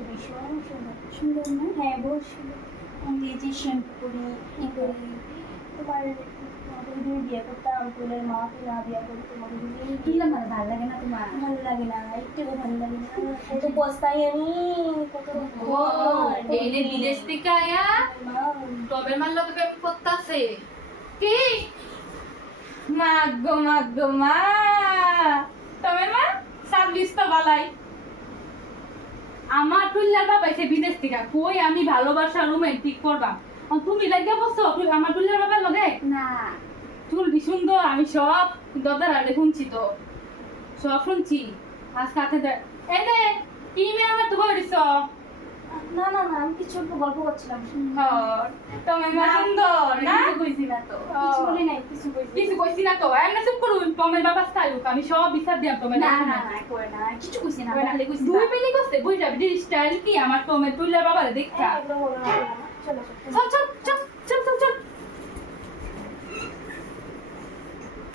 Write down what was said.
ভীষণ সুন্দর সুন্দর না? হ্যাঁ বহুত সুন্দর। আমি এই যে শ্যাম্পু করি ই করি তোমার তোমাকে যদি বিয়ে করতাম তোলের মা না বিয়ে করতো তোমাকে যদি কিনলাম মানে ভালো লাগে না তোমার? ভালো লাগে না একটু ভালো লাগে না কত পস্তাই আমি কত এই যে বিদেশ থেকে আয়া টবের মার লোকে প্রেম করতাছে কি মাগো মা টবের মা সার্ভিস তো বালাই আমার টুল্লার বাবা এসে বিদেশ থেকে কই আমি ভালোবাসা রোমান্টিক করবা তুমি লাগিয়া বসছো আমার টুল্লার বাবার লগে না চুল কি সুন্দর আমি সব দরদার আগে শুনছি তো সব শুনছি আজ কাছে এনে কি মেয়ে আমার তো বলিস না না না আমি কিছু একটু গল্প করছিলাম তুমি মা সুন্দর না কিছু কইছি না তো কিছু বলি নাই কিছু কইছি কিছু কইছি না তো এমনি চুপ করুন টমের বাবা স্টাইল আমি সব বিচার দিয়াম টমের না না না কই না কিছু কইছি না খালি কইছি দুই মিলি করছে বুঝা স্টাইল কি আমার টমের টুল্লার বাবারে দেখা একদম বলো না চলো চল চল